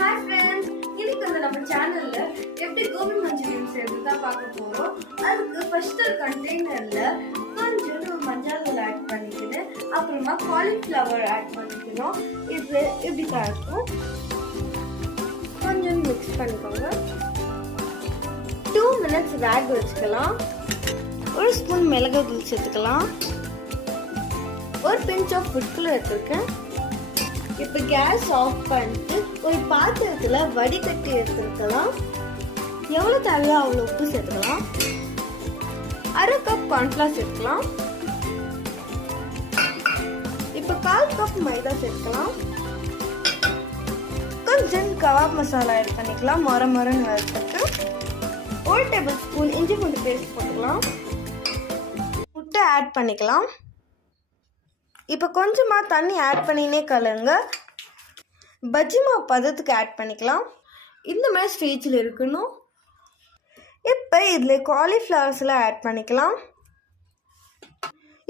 Hi friends, இன்னைக்கு நம்ம சேனல்ல எப்படி கோபி மஞ்சூரியன் செய்யறது தான் பார்க்க போறோம். அதுக்கு ஃபர்ஸ்ட் ஒரு கண்டெய்னர்ல கொஞ்சம் மஞ்சள் தூள் ஆட் பண்ணிக்கணும். அப்புறமா காலிஃப்ளவர் ஆட் பண்ணிக்கணும். இது இப்படி தான் இருக்கும். கொஞ்சம் மிக்ஸ் பண்ணிக்கோங்க. 2 minutes வேக வச்சுக்கலாம். ஒரு ஸ்பூன் மிளகாய் தூள் சேர்த்துக்கலாம். ஒரு பிஞ்ச் ஆஃப் ஃபுட் கலர் எடுத்துருக்கேன். இப்போ கேஸ் ஆஃப் பண்ணிட்டு ஒரு பாத்திரத்தில் வடிகட்டி எடுத்துக்கலாம். எவ்வளோ தேவையோ அவ்வளோ உப்பு சேர்த்துக்கலாம். 1/2 கப் கார்ன்ஃப்ளவர் சேர்த்துக்கலாம். இப்போ 1/4 கப் மைதா சேர்த்துக்கலாம். கொஞ்சம் கபாப் மசாலா ஆட் பண்ணிக்கலாம். மொரன்னு வறுத்துட்டு 1 டேபிள் ஸ்பூன் இஞ்சி பூண்டு பேஸ்ட் போட்டுக்கலாம். முட்டை ஆட் பண்ணிக்கலாம். இப்போ கொஞ்சமாக தண்ணி ஆட் பண்ணினே கலங்க. பஜ்ஜி மாவு பதத்துக்கு ஆட் பண்ணிக்கலாம். இந்த மாதிரி ஸ்டேஜில் இருக்கணும். இப்போ இதில் காலிஃப்ளவர்ஸ்லாம் ஆட் பண்ணிக்கலாம்.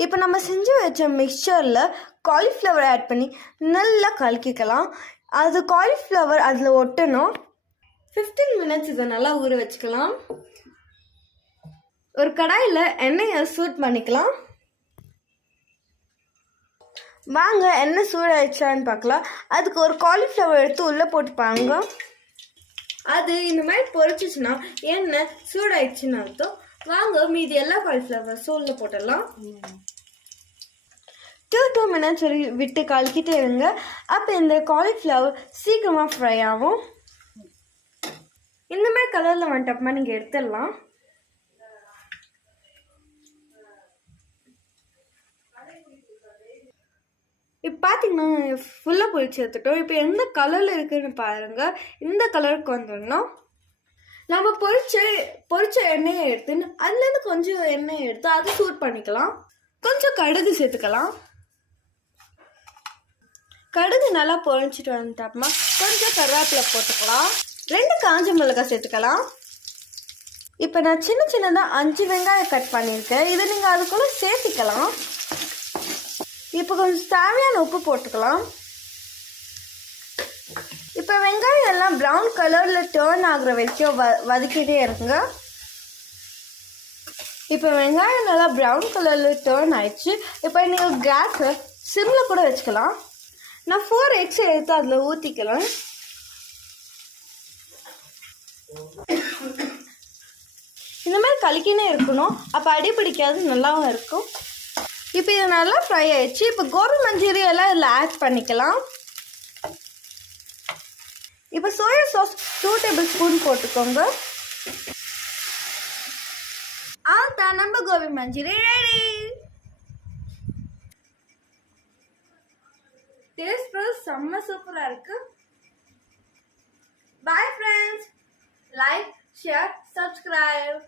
இப்போ நம்ம செஞ்சு வச்ச மிக்சரில் காலிஃப்ளவர் ஆட் பண்ணி நல்லா கலக்கிக்கலாம். அது காலிஃப்ளவர் அதில் ஒட்டணும். 15 minutes இதை நல்லா ஊற வச்சுக்கலாம். ஒரு கடாயில் எண்ணெயை சூட் பண்ணிக்கலாம். வாங்க எண்ணெய் சூடாயிடுச்சான்னு பார்க்கலாம். அதுக்கு ஒரு காலிஃப்ளவர் எடுத்து உள்ளே போட்டுப்பாங்க. அது இந்த மாதிரி பொரிச்சிச்சுன்னா எண்ணெய் சூடாயிடுச்சுன்னு அர்த்தம். வாங்க மீதி எல்லா காலிஃப்ளவர்ஸும் உள்ளே போட்டுடலாம். 2 minutes விட்டு கலக்கிட்டே இருங்க. அப்போ இந்த காலிஃப்ளவர் சீக்கிரமாக ஃப்ரை ஆகும். இந்த மாதிரி கலரில் வந்துட்டப்பமா நீங்கள் எடுத்துடலாம். இப்போ பார்த்தீங்கன்னா ஃபுல்லாக பொரிச்சு எடுத்துட்டோம். இப்போ எந்த கலரில் இருக்குதுன்னு பாருங்கள். இந்த கலருக்கு வந்துடணும். நம்ம பொரிச்ச எண்ணெயை எடுத்துன்னு அதுலேருந்து கொஞ்சம் எண்ணெயை எடுத்து அதை சூட் பண்ணிக்கலாம். கொஞ்சம் கடுகு சேர்த்துக்கலாம். கடுகு நல்லா பொரிச்சிட்டு வந்துட்டோம்னா கொஞ்சம் கருவேப்பிலை போட்டுக்கலாம். 2 காஞ்ச மிளகாய் சேர்த்துக்கலாம். இப்போ நான் சின்னதாக 5 வெங்காயம் கட் பண்ணியிருக்கேன். இதை நீங்கள் அதுக்குள்ளே சேர்த்துக்கலாம். இப்போ கொஞ்சம் தேவையான உப்பு போட்டுக்கலாம். இப்போ வெங்காயம் எல்லாம் ப்ரௌன் கலரில் டேர்ன் ஆகுற வரைக்கும் வதக்கிட்டே இருங்க. இப்போ வெங்காயம் நல்லா ப்ரௌன் கலரில் டேர்ன் ஆயிடுச்சு. இப்போ நீங்கள் கேஸை சிம்மில் கூட வச்சுக்கலாம். நான் 4 eggs எடுத்து அதில் ஊற்றிக்கலாம். இந்த மாதிரி கலக்கினே இருக்கணும். அப்போ அடி பிடிக்காது, நல்லாவும் இருக்கும். இப்போ இது நல்லா ஃப்ரை ஆயிடுச்சு. இப்போ கோபி மஞ்சூரியன் எல்லாம் இதில் ஆட் பண்ணிக்கலாம். இப்போ சோயா சாஸ் 2 டேபிள் ஸ்பூன் போட்டுக்கோங்க. அவ்வளோதான், நம்ம கோபி மஞ்சூரியன் ரெடி. டேஸ்ட் செம்ம சூப்பராக இருக்கு. Bye friends, like, share, subscribe.